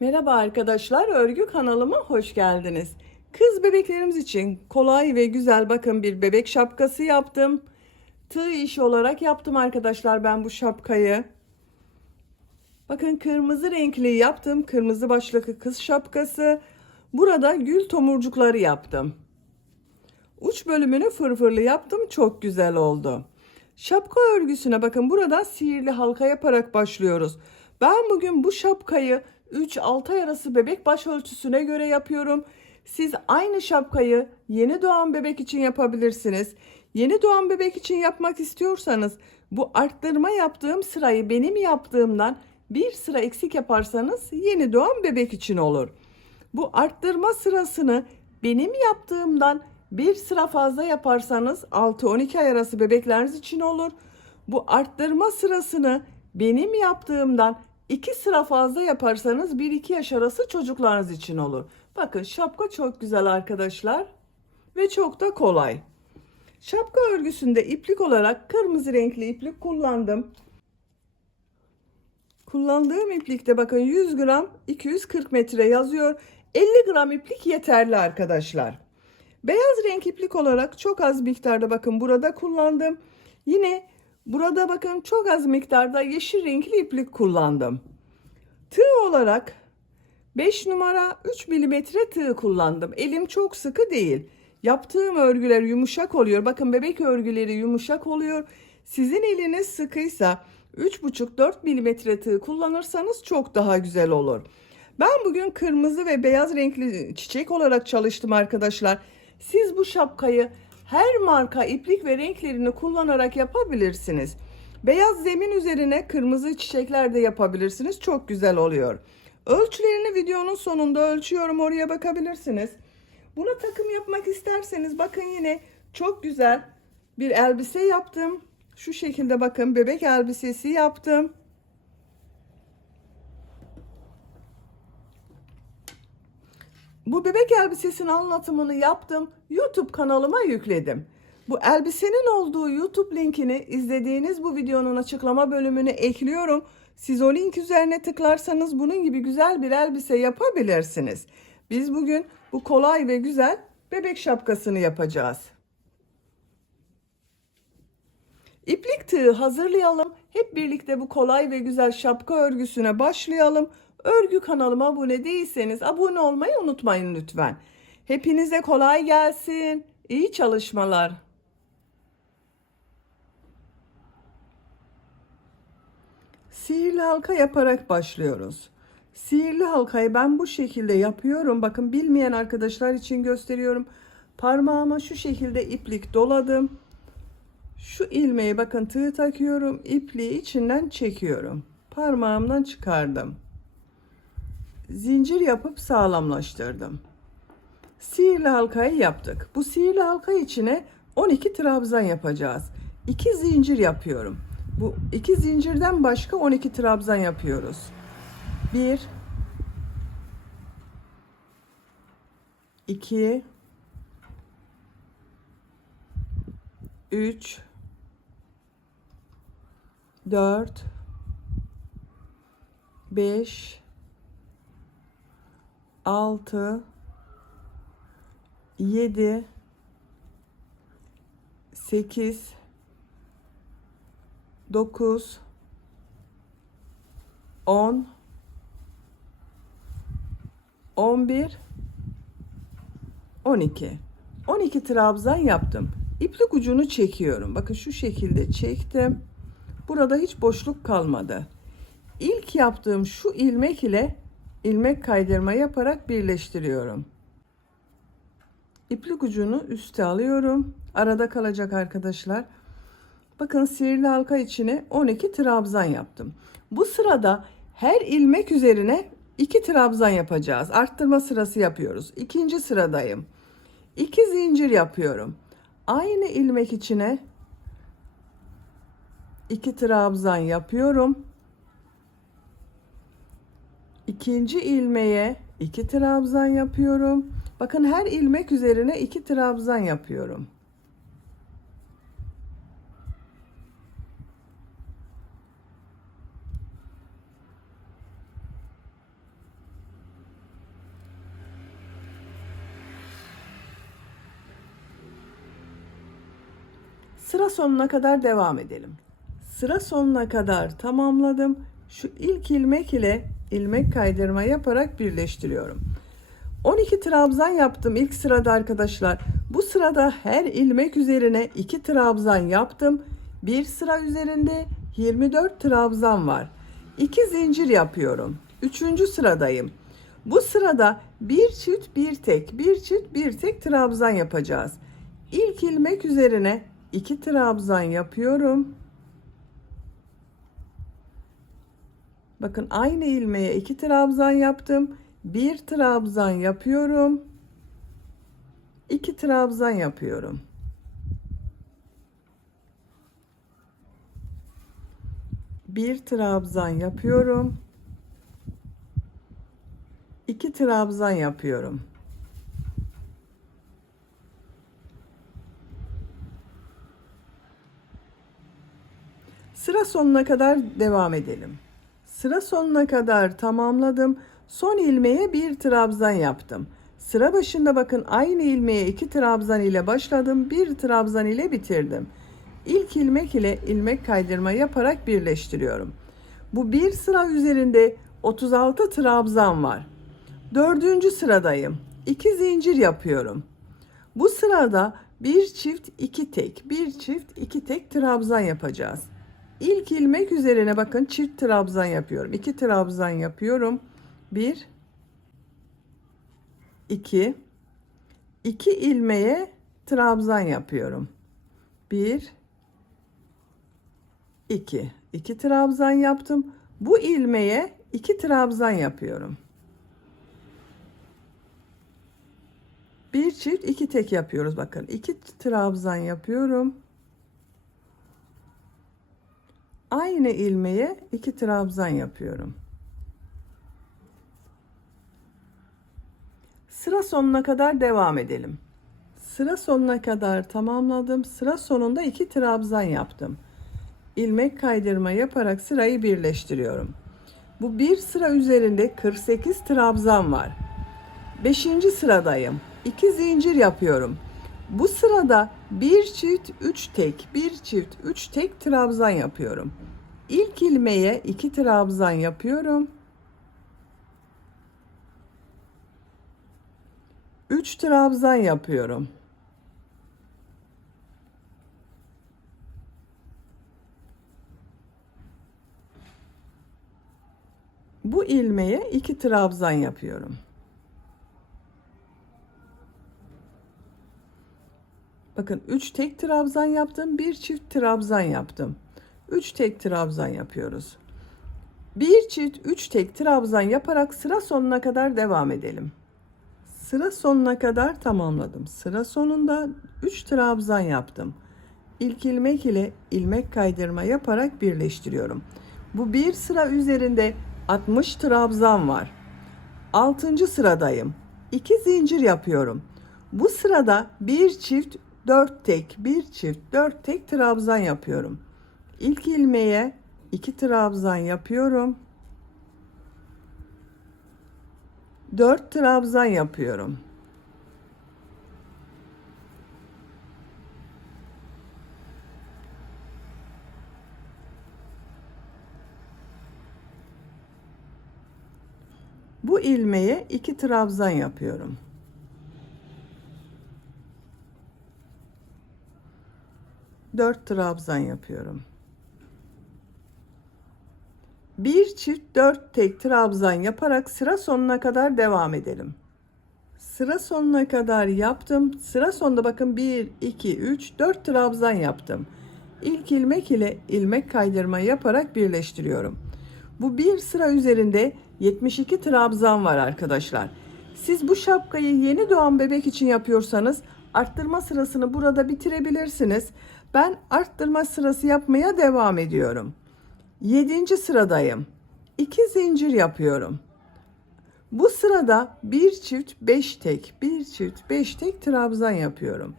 Merhaba arkadaşlar, örgü kanalıma hoş geldiniz. Kız bebeklerimiz için kolay ve güzel bakın bir bebek şapkası yaptım. Tığ iş olarak yaptım arkadaşlar ben bu şapkayı. Bakın kırmızı renkli yaptım. Kırmızı başlıklı kız şapkası. Burada gül tomurcukları yaptım. Uç bölümünü fırfırlı yaptım. Çok güzel oldu. Şapka örgüsüne bakın burada sihirli halka yaparak başlıyoruz. Ben bugün bu şapkayı 3-6 ay arası bebek başörtüsüne göre yapıyorum. Siz aynı şapkayı yeni doğan bebek için yapabilirsiniz. Yeni doğan bebek için yapmak istiyorsanız bu arttırma yaptığım sırayı benim yaptığımdan bir sıra eksik yaparsanız yeni doğan bebek için olur. Bu arttırma sırasını benim yaptığımdan bir sıra fazla yaparsanız 6-12 ay arası bebekleriniz için olur. Bu arttırma sırasını benim yaptığımdan 2 sıra fazla yaparsanız 1-2 yaş arası çocuklarınız için olur. Bakın şapka çok güzel arkadaşlar ve çok da kolay. Şapka örgüsünde iplik olarak kırmızı renkli iplik kullandım. Kullandığım iplikte bakın 100 gram 240 metre yazıyor. 50 gram iplik yeterli arkadaşlar. Beyaz renk iplik olarak çok az miktarda bakın burada kullandım. Yine burada bakın çok az miktarda yeşil renkli iplik kullandım. Tığ olarak 5 numara 3 milimetre tığ kullandım. Elim çok sıkı değil. Yaptığım örgüler yumuşak oluyor. Bakın bebek örgüleri yumuşak oluyor. Sizin eliniz sıkıysa 3,5-4 milimetre tığ kullanırsanız çok daha güzel olur. Ben bugün kırmızı ve beyaz renkli çiçek olarak çalıştım arkadaşlar. Siz bu şapkayı her marka iplik ve renklerini kullanarak yapabilirsiniz. Beyaz zemin üzerine kırmızı çiçekler de yapabilirsiniz. Çok güzel oluyor. Ölçülerini videonun sonunda ölçüyorum. Oraya bakabilirsiniz. Buna takım yapmak isterseniz bakın yine çok güzel bir elbise yaptım. Şu şekilde bakın bebek elbisesi yaptım. Bu bebek elbisesinin anlatımını yaptım. YouTube kanalıma yükledim. Bu elbisenin olduğu YouTube linkini izlediğiniz bu videonun açıklama bölümüne ekliyorum. Siz o link üzerine tıklarsanız bunun gibi güzel bir elbise yapabilirsiniz. Biz bugün bu kolay ve güzel bebek şapkasını yapacağız. İplik tığı hazırlayalım. Hep birlikte bu kolay ve güzel şapka örgüsüne başlayalım. Örgü kanalıma abone değilseniz abone olmayı unutmayın lütfen. Hepinize kolay gelsin. İyi çalışmalar. Sihirli halka yaparak başlıyoruz. Sihirli halkayı ben bu şekilde yapıyorum. Bakın bilmeyen arkadaşlar için gösteriyorum. Parmağıma şu şekilde iplik doladım. Şu ilmeği bakın tığ takıyorum. İpliği içinden çekiyorum. Parmağımdan çıkardım. Zincir yapıp sağlamlaştırdım. Sihirli halkayı yaptık. Bu sihirli halka içine 12 trabzan yapacağız. 2 zincir yapıyorum. Bu 2 zincirden başka 12 trabzan yapıyoruz. 1 2 3 4 5 6 7 8 9 10 11 12 12 trabzan yaptım. İplik ucunu çekiyorum. Bakın şu şekilde çektim. Burada hiç boşluk kalmadı. İlk yaptığım şu ilmek ile ilmek kaydırma yaparak birleştiriyorum. İplik ucunu üste alıyorum. Arada kalacak arkadaşlar. Bakın sihirli halka içine 12 trabzan yaptım. Bu sırada her ilmek üzerine 2 trabzan yapacağız. Arttırma sırası yapıyoruz. İkinci sıradayım. 2 zincir yapıyorum. Aynı ilmek içine 2 trabzan yapıyorum. İkinci ilmeğe 2 trabzan yapıyorum. Bakın her ilmek üzerine 2 trabzan yapıyorum. Sıra sonuna kadar devam edelim. Sıra sonuna kadar tamamladım. Şu ilk ilmek ile ilmek kaydırma yaparak birleştiriyorum. 12 trabzan yaptım ilk sırada arkadaşlar. Bu sırada her ilmek üzerine 2 trabzan yaptım. Bir sıra üzerinde 24 trabzan var. 2 zincir yapıyorum. 3. sıradayım. Bu sırada bir çift bir tek, bir çift bir tek trabzan yapacağız. İlk ilmek üzerine 2 trabzan yapıyorum. Bakın aynı ilmeğe 2 trabzan yaptım. Bir trabzan yapıyorum. 2 trabzan yapıyorum. Bir trabzan yapıyorum. 2 trabzan yapıyorum. Sıra sonuna kadar devam edelim. Sıra sonuna kadar tamamladım. Son ilmeğe bir trabzan yaptım. Sıra başında bakın aynı ilmeğe 2 trabzan ile başladım. Bir trabzan ile bitirdim. İlk ilmek ile ilmek kaydırma yaparak birleştiriyorum. Bu bir sıra üzerinde 36 trabzan var. 4. sıradayım. 2 zincir yapıyorum. Bu sırada bir çift iki tek, bir çift iki tek trabzan yapacağız. İlk ilmek üzerine bakın çift trabzan yapıyorum. 2 trabzan yapıyorum. 1 2 2 ilmeğe trabzan yapıyorum. 1 2 2 trabzan yaptım. Bu ilmeğe 2 trabzan yapıyorum. Bir çift iki tek yapıyoruz bakın. 2 trabzan yapıyorum. Aynı ilmeğe 2 trabzan yapıyorum. Sıra sonuna kadar devam edelim. Sıra sonuna kadar tamamladım. Sıra sonunda 2 trabzan yaptım. İlmek kaydırma yaparak sırayı birleştiriyorum. Bu bir sıra üzerinde 48 trabzan var. 5. sıradayım. 2 zincir yapıyorum. Bu sırada bir çift 3 tek, bir çift 3 tek trabzan yapıyorum. İlk ilmeğe 2 trabzan yapıyorum. 3 trabzan yapıyorum. Bu ilmeğe 2 trabzan yapıyorum. Bakın 3 tek trabzan yaptım, bir çift trabzan yaptım. 3 tek trabzan yapıyoruz. Bir çift 3 tek trabzan yaparak sıra sonuna kadar devam edelim. Sıra sonuna kadar tamamladım. Sıra sonunda 3 trabzan yaptım. İlk ilmek ile ilmek kaydırma yaparak birleştiriyorum. Bu bir sıra üzerinde 60 trabzan var. 6. sıradayım. 2 zincir yapıyorum. Bu sırada bir çift 4 tek, bir çift 4 tek trabzan yapıyorum. İlk ilmeğe 2 trabzan yapıyorum. 4 trabzan yapıyorum. Bu ilmeğe 2 trabzan yapıyorum. Dört trabzan yapıyorum. Bir çift 4 tek trabzan yaparak sıra sonuna kadar devam edelim. Sıra sonuna kadar yaptım. Sıra sonunda bakın 1 2 3 4 trabzan yaptım. İlk ilmek ile ilmek kaydırma yaparak birleştiriyorum. Bu bir sıra üzerinde 72 trabzan var arkadaşlar. Siz bu şapkayı yeni doğan bebek için yapıyorsanız arttırma sırasını burada bitirebilirsiniz. Ben arttırma sırası yapmaya devam ediyorum. 7. sıradayım. 2 zincir yapıyorum. Bu sırada bir çift 5 tek, bir çift 5 tek trabzan yapıyorum.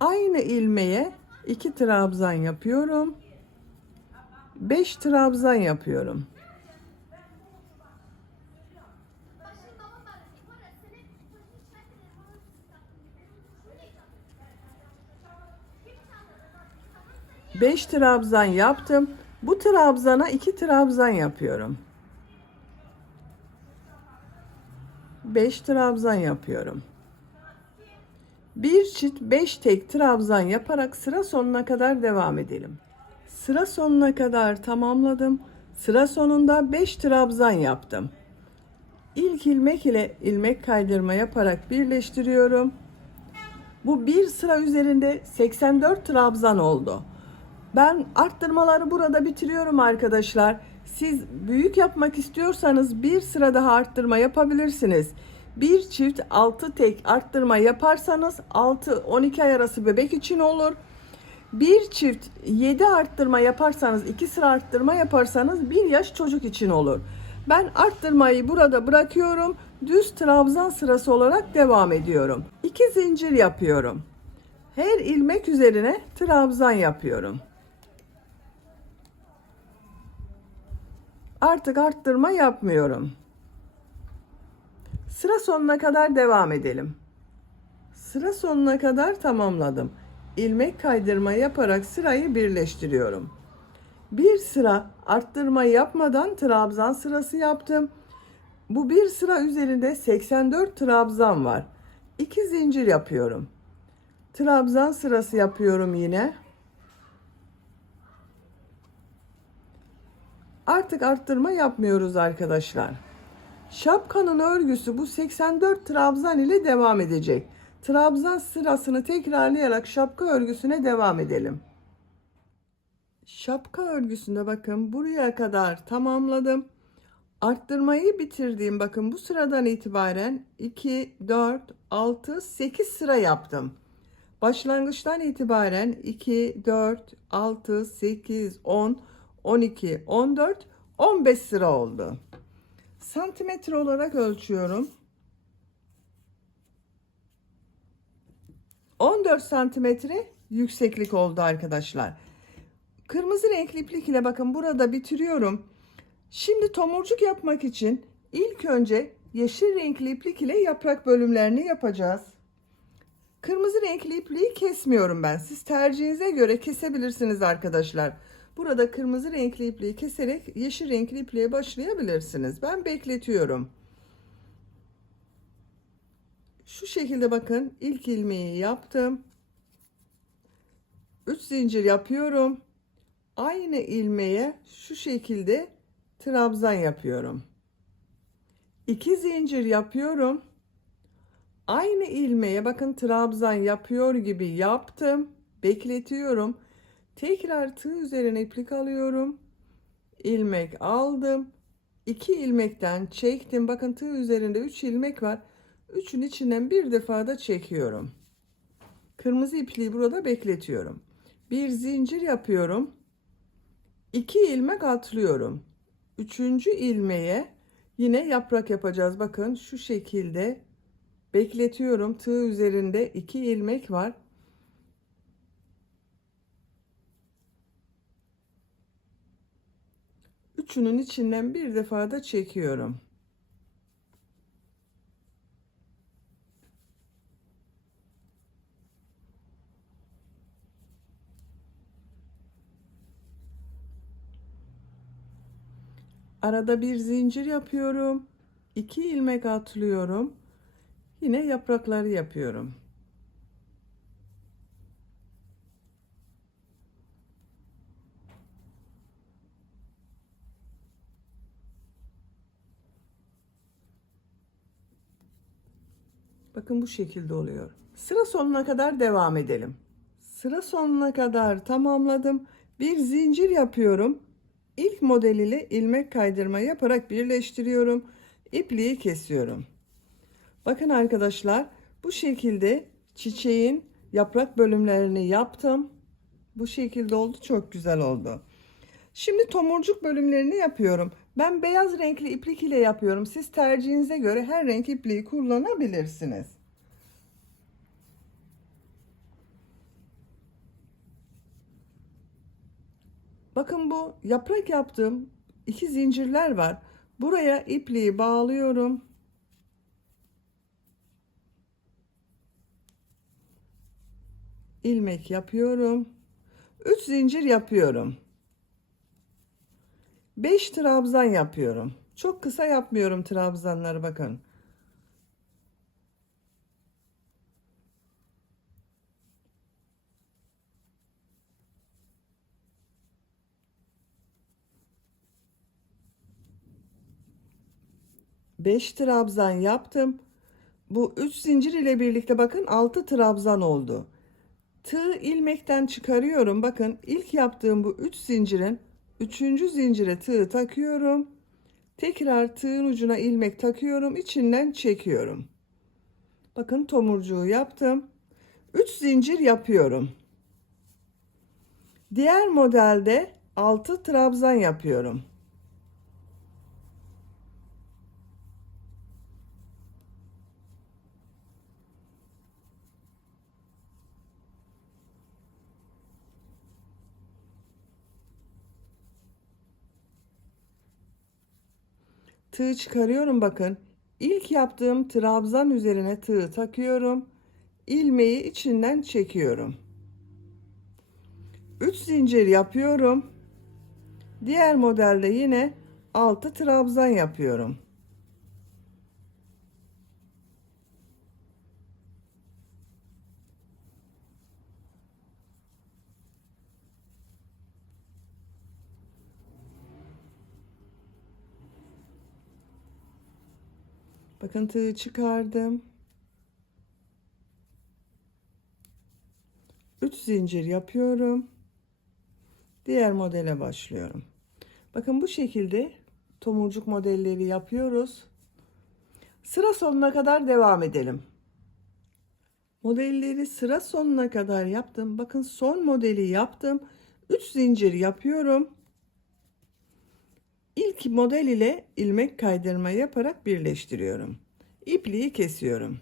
Aynı ilmeğe 2 trabzan yapıyorum. 5 trabzan yapıyorum. 5 trabzan yaptım. Bu trabzana 2 trabzan yapıyorum. 5 trabzan yapıyorum. Bir çift 5 tek trabzan yaparak sıra sonuna kadar devam edelim. Sıra sonuna kadar tamamladım. Sıra sonunda 5 trabzan yaptım. İlk ilmek ile ilmek kaydırma yaparak birleştiriyorum. Bu bir sıra üzerinde 84 trabzan oldu. Ben arttırmaları burada bitiriyorum arkadaşlar. Siz büyük yapmak istiyorsanız bir sıra daha arttırma yapabilirsiniz. Bir çift 6 tek arttırma yaparsanız 6-12 ay arası bebek için olur. Bir çift 7 arttırma yaparsanız, 2 sıra arttırma yaparsanız 1 yaş çocuk için olur. Ben arttırmayı burada bırakıyorum. Düz trabzan sırası olarak devam ediyorum. 2 zincir yapıyorum. Her ilmek üzerine trabzan yapıyorum. Artık arttırma yapmıyorum. Sıra sonuna kadar devam edelim. Sıra sonuna kadar tamamladım. İlmek kaydırma yaparak sırayı birleştiriyorum. Bir sıra arttırma yapmadan trabzan sırası yaptım. Bu bir sıra üzerinde 84 trabzan var. 2 zincir yapıyorum. Trabzan sırası yapıyorum yine. Artık arttırma yapmıyoruz arkadaşlar. Şapkanın örgüsü bu 84 trabzan ile devam edecek. Trabzan sırasını tekrarlayarak şapka örgüsüne devam edelim. Şapka örgüsünde bakın buraya kadar tamamladım. Arttırmayı bitirdiğim bakın bu sıradan itibaren 2, 4, 6, 8 sıra yaptım. Başlangıçtan itibaren 2, 4, 6, 8, 10, 12, 14, 15 sıra oldu. Santimetre olarak ölçüyorum. 14 santimetre yükseklik oldu arkadaşlar. Kırmızı renkli iplik ile bakın burada bitiriyorum. Şimdi tomurcuk yapmak için ilk önce yeşil renkli iplik ile yaprak bölümlerini yapacağız. Kırmızı renkli ipliği kesmiyorum ben. Siz tercihinize göre kesebilirsiniz arkadaşlar. Burada kırmızı renkli ipliği keserek yeşil renkli ipliğe başlayabilirsiniz. Ben bekletiyorum. Şu şekilde bakın ilk ilmeği yaptım. 3 zincir yapıyorum. Aynı ilmeğe şu şekilde trabzan yapıyorum. 2 zincir yapıyorum. Aynı ilmeğe bakın trabzan yapıyor gibi yaptım. Bekletiyorum. Tekrar tığ üzerine iplik alıyorum. İlmek aldım. 2 ilmekten çektim. Bakın tığ üzerinde 3 ilmek var. 3'ün içinden bir defa da çekiyorum. Kırmızı ipliği burada bekletiyorum. Bir zincir yapıyorum. 2 ilmek atlıyorum. 3. ilmeğe yine yaprak yapacağız. Bakın şu şekilde bekletiyorum. Tığ üzerinde 2 ilmek var. Üçünün içinden bir defa da çekiyorum. Arada bir zincir yapıyorum. 2 ilmek atlıyorum. Yine yaprakları yapıyorum. Bakın bu şekilde oluyor. Sıra sonuna kadar devam edelim. Sıra sonuna kadar tamamladım. Bir zincir yapıyorum. İlk model ile ilmek kaydırma yaparak birleştiriyorum. İpliği kesiyorum. Bakın arkadaşlar bu şekilde çiçeğin yaprak bölümlerini yaptım. Bu şekilde oldu. Çok güzel oldu. Şimdi tomurcuk bölümlerini yapıyorum. Ben beyaz renkli iplik ile yapıyorum. Siz tercihinize göre her renk ipliği kullanabilirsiniz. Bakın bu yaprak yaptığım 2 zincirler var. Buraya ipliği bağlıyorum. İlmek yapıyorum. 3 zincir yapıyorum. 5 trabzan yapıyorum. Çok kısa yapmıyorum trabzanları, bakın. Beş trabzan yaptım. Bu 3 zincir ile birlikte bakın 6 trabzan oldu. Tığ ilmekten çıkarıyorum. Bakın ilk yaptığım bu 3 zincirin 3. zincire tığ takıyorum. Tekrar tığın ucuna ilmek takıyorum. İçinden çekiyorum. Bakın tomurcuğu yaptım. 3 zincir yapıyorum. Diğer modelde 6 trabzan yapıyorum. Tığ çıkarıyorum, bakın. İlk yaptığım trabzan üzerine tığ takıyorum. İlmeği içinden çekiyorum. 3 zincir yapıyorum. Diğer modelde yine 6 trabzan yapıyorum. Bakın tığı çıkardım. 3 zincir yapıyorum. Diğer modele başlıyorum. Bakın bu şekilde tomurcuk modelleri yapıyoruz. Sıra sonuna kadar devam edelim. Modelleri sıra sonuna kadar yaptım. Bakın son modeli yaptım. 3 zincir yapıyorum. İlk model ile ilmek kaydırma yaparak birleştiriyorum. İpliği kesiyorum.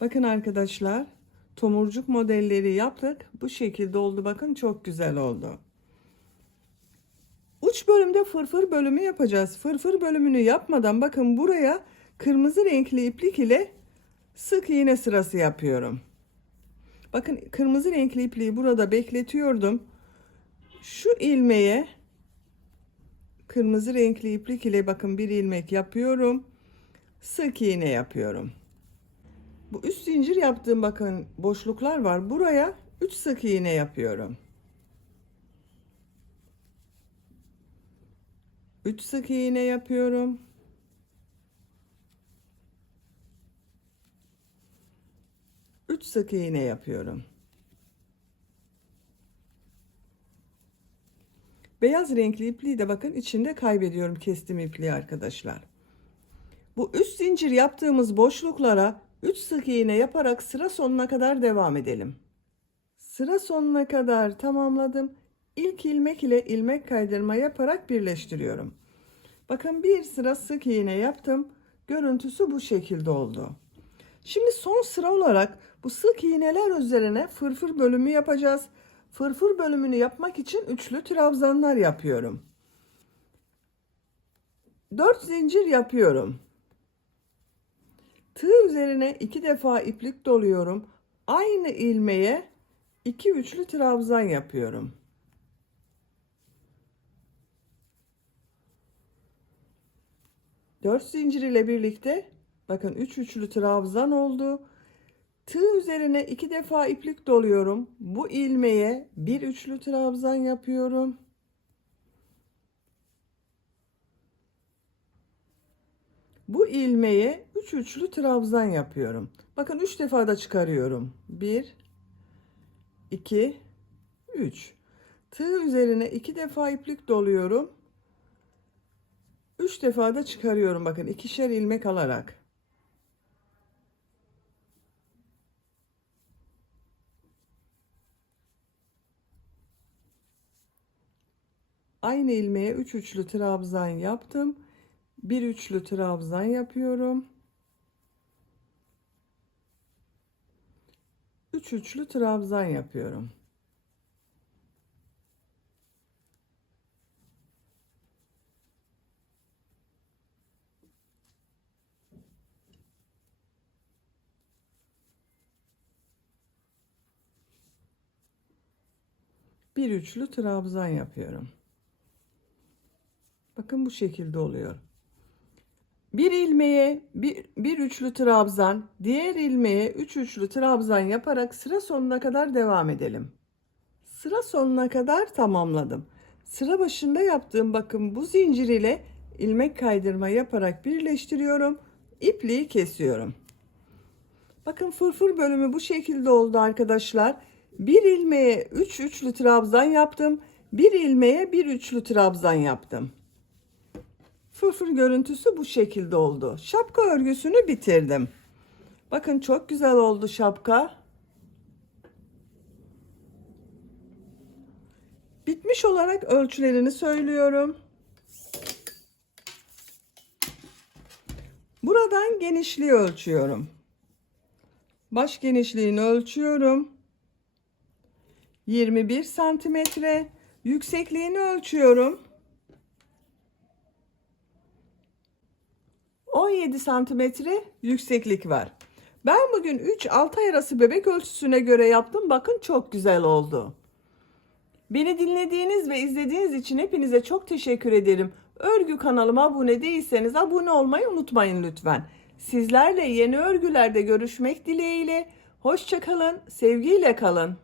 Bakın arkadaşlar, tomurcuk modelleri yaptık. Bu şekilde oldu. Bakın çok güzel oldu. Uç bölümde fırfır bölümü yapacağız. Fırfır bölümünü yapmadan bakın buraya kırmızı renkli iplik ile sık iğne sırası yapıyorum. Bakın kırmızı renkli ipliği burada bekletiyordum. Şu ilmeğe kırmızı renkli iplik ile bakın bir ilmek yapıyorum. Sık iğne yapıyorum. Bu üst zincir yaptığım bakın boşluklar var. Buraya 3 sık iğne yapıyorum. 3 sık iğne yapıyorum. 3 sık iğne yapıyorum. Beyaz renkli ipliği de bakın içinde kaybediyorum, kestim ipliği arkadaşlar. Bu üst zincir yaptığımız boşluklara 3 sık iğne yaparak sıra sonuna kadar devam edelim. Sıra sonuna kadar tamamladım. İlk ilmek ile ilmek kaydırma yaparak birleştiriyorum. Bakın bir sıra sık iğne yaptım. Görüntüsü bu şekilde oldu. Şimdi son sıra olarak bu sık iğneler üzerine fırfır bölümü yapacağız. Fırfır bölümünü yapmak için üçlü trabzanlar yapıyorum. 4 zincir yapıyorum. Tığ üzerine 2 defa iplik doluyorum. Aynı ilmeğe 2 üçlü trabzan yapıyorum. Dört zincir ile birlikte bakın 3 üçlü trabzan oldu. Tığ üzerine 2 defa iplik doluyorum. Bu ilmeğe bir üçlü trabzan yapıyorum. Bu ilmeğe 3 üçlü trabzan yapıyorum. Bakın 3 defa da çıkarıyorum. 1 2 3. Tığ üzerine 2 defa iplik doluyorum. 3 defa da çıkarıyorum, bakın ikişer ilmek alarak. Aynı ilmeğe 3 üçlü trabzan yaptım. Bir üçlü trabzan yapıyorum. 3 üçlü trabzan yapıyorum. bir üçlü trabzan yapıyorum. Bakın bu şekilde oluyor. Bir ilmeğe bir üçlü trabzan, diğer ilmeğe 3 üçlü trabzan yaparak sıra sonuna kadar devam edelim. Sıra sonuna kadar tamamladım. Sıra başında yaptığım bakın bu zincir ile ilmek kaydırma yaparak birleştiriyorum. İpliği kesiyorum. Bakın fırfır bölümü bu şekilde oldu arkadaşlar. Bir ilmeğe 3 üçlü trabzan yaptım. Bir ilmeğe bir üçlü trabzan yaptım. Fırfır görüntüsü bu şekilde oldu. Şapka örgüsünü bitirdim. Bakın çok güzel oldu şapka. Bitmiş olarak ölçülerini söylüyorum. Buradan genişliği ölçüyorum. Baş genişliğini ölçüyorum. 21 santimetre. Yüksekliğini ölçüyorum. 17 santimetre yükseklik var. Ben bugün 3-6 ay arası bebek ölçüsüne göre yaptım. Bakın çok güzel oldu. Beni dinlediğiniz ve izlediğiniz için hepinize çok teşekkür ederim. Örgü kanalıma abone değilseniz abone olmayı unutmayın lütfen. Sizlerle yeni örgülerde görüşmek dileğiyle. Hoşça kalın, sevgiyle kalın.